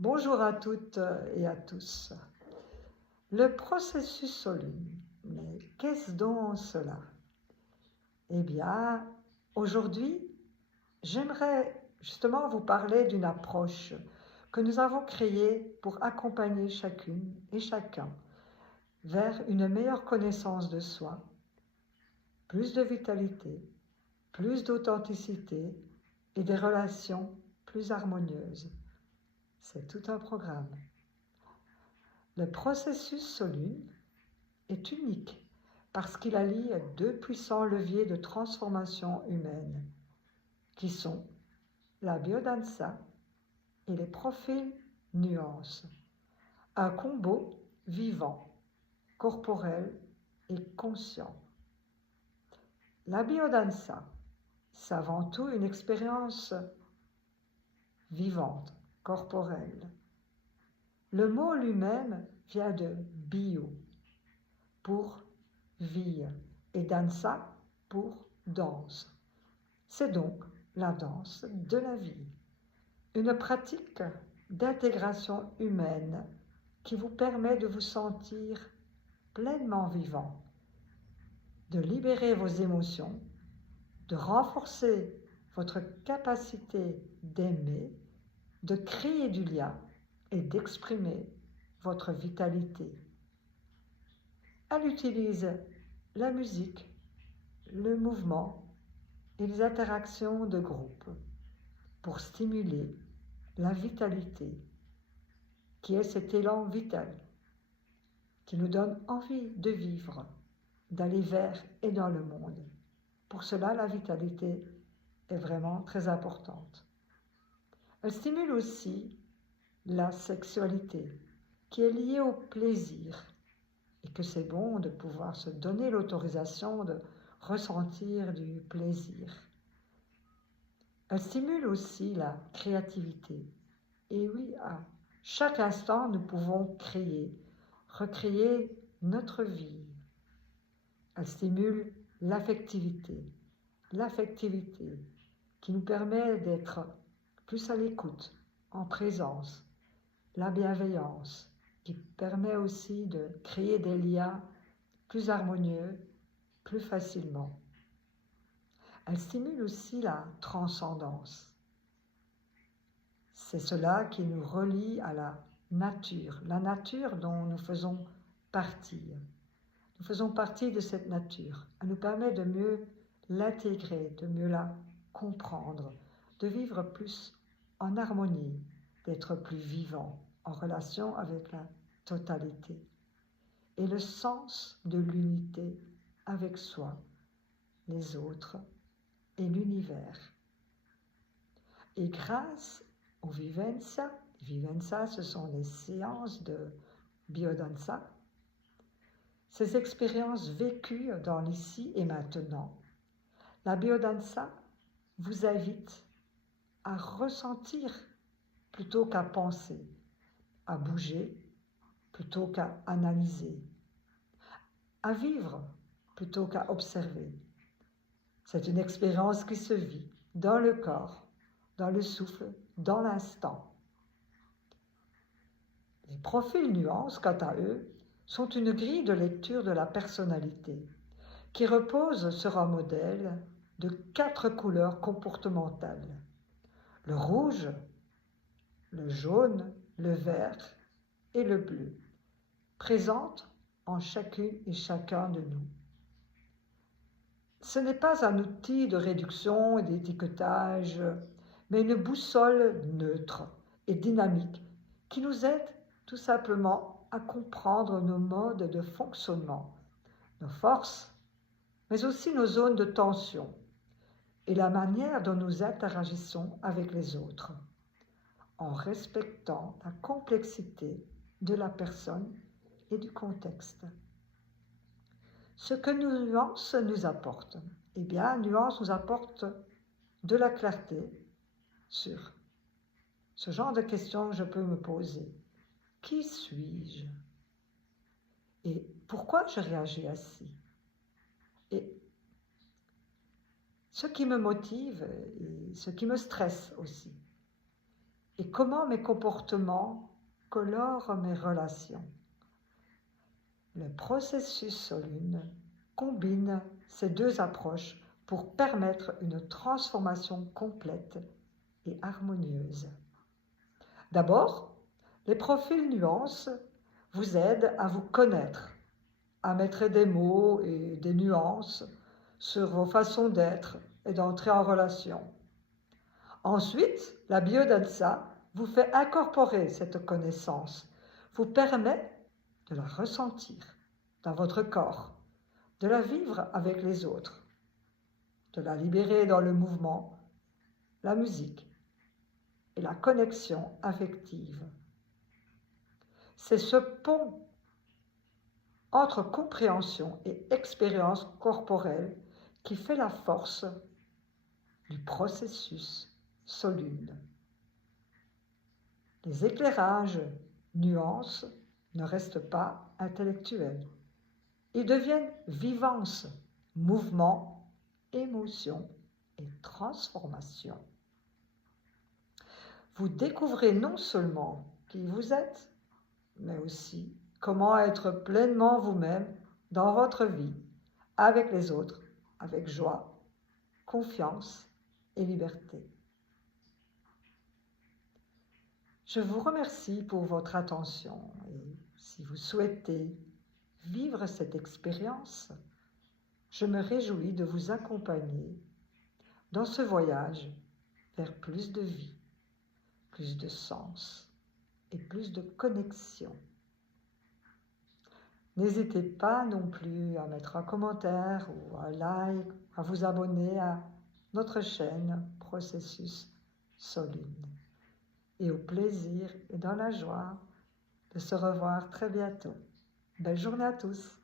Bonjour à toutes et à tous. Le processus Solune, mais qu'est-ce donc cela? Eh bien, aujourd'hui, j'aimerais justement vous parler d'une approche que nous avons créée pour accompagner chacune et chacun vers une meilleure connaissance de soi, plus de vitalité, plus d'authenticité et des relations plus harmonieuses. C'est tout un programme. Le processus Solune est unique parce qu'il allie deux puissants leviers de transformation humaine qui sont la biodanza et les profils nuances, un combo vivant, corporel et conscient. La biodanza, c'est avant tout une expérience vivante, corporelle. Le mot lui-même vient de bio, pour vie, et dansa pour danse. C'est donc la danse de la vie, une pratique d'intégration humaine qui vous permet de vous sentir pleinement vivant, de libérer vos émotions, de renforcer votre capacité d'aimer, de créer du lien et d'exprimer votre vitalité. Elle utilise la musique, le mouvement et les interactions de groupe pour stimuler la vitalité, qui est cet élan vital qui nous donne envie de vivre, d'aller vers et dans le monde. Pour cela, la vitalité est vraiment très importante. Elle stimule aussi la sexualité, qui est liée au plaisir, et que c'est bon de pouvoir se donner l'autorisation de ressentir du plaisir. Elle stimule aussi la créativité. Et oui, à chaque instant, nous pouvons créer, recréer notre vie. Elle stimule l'affectivité qui nous permet d'être plus à l'écoute, en présence, la bienveillance, qui permet aussi de créer des liens plus harmonieux, plus facilement. Elle stimule aussi la transcendance. C'est cela qui nous relie à la nature dont nous faisons partie. Nous faisons partie de cette nature. Elle nous permet de mieux l'intégrer, de mieux la comprendre, de vivre plus en harmonie, d'être plus vivant en relation avec la totalité. Et le sens de l'unité avec soi, les autres et l'univers. Et grâce au Vivenza, ce sont les séances de biodanza, ces expériences vécues dans l'ici et maintenant, la biodanza vous invite à ressentir plutôt qu'à penser, à bouger plutôt qu'à analyser, à vivre plutôt qu'à observer. C'est une expérience qui se vit dans le corps, dans le souffle, dans l'instant. Les profils nuances, quant à eux, sont une grille de lecture de la personnalité qui repose sur un modèle de 4 couleurs comportementales. Le rouge, le jaune, le vert et le bleu, présentes en chacune et chacun de nous. Ce n'est pas un outil de réduction et d'étiquetage, mais une boussole neutre et dynamique qui nous aide tout simplement à comprendre nos modes de fonctionnement, nos forces, mais aussi nos zones de tension et la manière dont nous interagissons avec les autres, en respectant la complexité de la personne et du contexte. Ce que nuance nous apporte, eh bien, nuance nous apporte de la clarté sur ce genre de questions que je peux me poser. Qui suis-je? Et pourquoi je réagis ainsi? Et ce qui me motive et ce qui me stresse aussi. et comment mes comportements colorent mes relations. Le processus Solune combine ces deux approches pour permettre une transformation complète et harmonieuse. D'abord, les profils nuances vous aident à vous connaître, à mettre des mots et des nuances sur vos façons d'être et d'entrer en relation. Ensuite, la biodanza vous fait incorporer cette connaissance, vous permet de la ressentir dans votre corps, de la vivre avec les autres, de la libérer dans le mouvement, la musique et la connexion affective. C'est ce pont entre compréhension et expérience corporelle qui fait la force du processus Solune. Les éclairages, nuances, ne restent pas intellectuels. Ils deviennent vivance, mouvement, émotion et transformation. Vous découvrez non seulement qui vous êtes, mais aussi comment être pleinement vous-même dans votre vie, avec les autres, avec joie, confiance et liberté. Je vous remercie pour votre attention et si vous souhaitez vivre cette expérience, je me réjouis de vous accompagner dans ce voyage vers plus de vie, plus de sens et plus de connexion. N'hésitez pas non plus à mettre un commentaire ou un like, à vous abonner à notre chaîne Processus Solune. Et au plaisir et dans la joie de se revoir très bientôt. Belle journée à tous!